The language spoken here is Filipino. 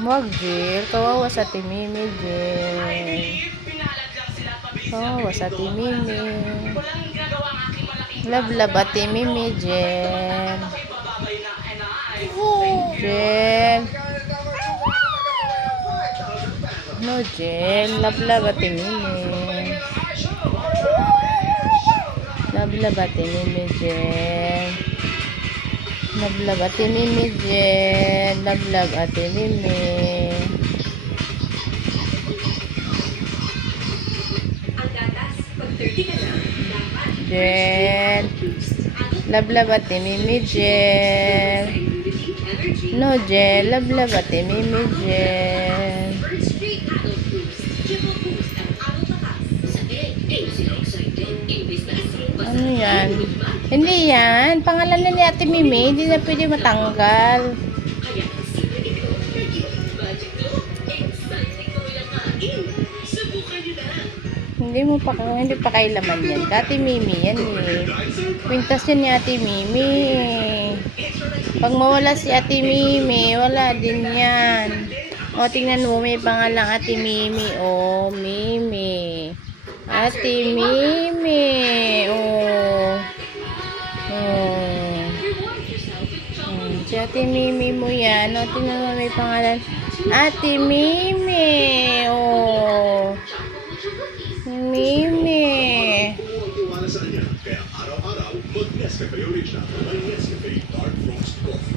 Wag, Jill. Kawawa sa Timimi, Jill. Kawawa sa Timimi. Love at Timimi, Jill. Jill. No, Jill. Love at Timimi. Love at Timimi, Jill. Love at Timimi, Jill. Love at Timimi. Jen. Love at Timimi, Jen. No, Jen. Love at Timimi, Jen. Ano yan? Hindi yan. Pangalan na ni Ate Mimi. Hindi na pwede matanggal. Hindi pa kailaman yan. Ate Mimi yan eh. Kwintas yan ni Ate Mimi eh. Pag mawala si Ate Mimi, wala din yan. O, tingnan mo, may pangalang Ate Mimi. O, Mimi. Ate Mimi. O. Si Ate Mimi mo yan. O, tingnan mo, may pangalan. Ate Mimi. O. Mimi. Kaya araw-araw, mag-Nescafe Original. May Nescafe Dark Roast Coffee.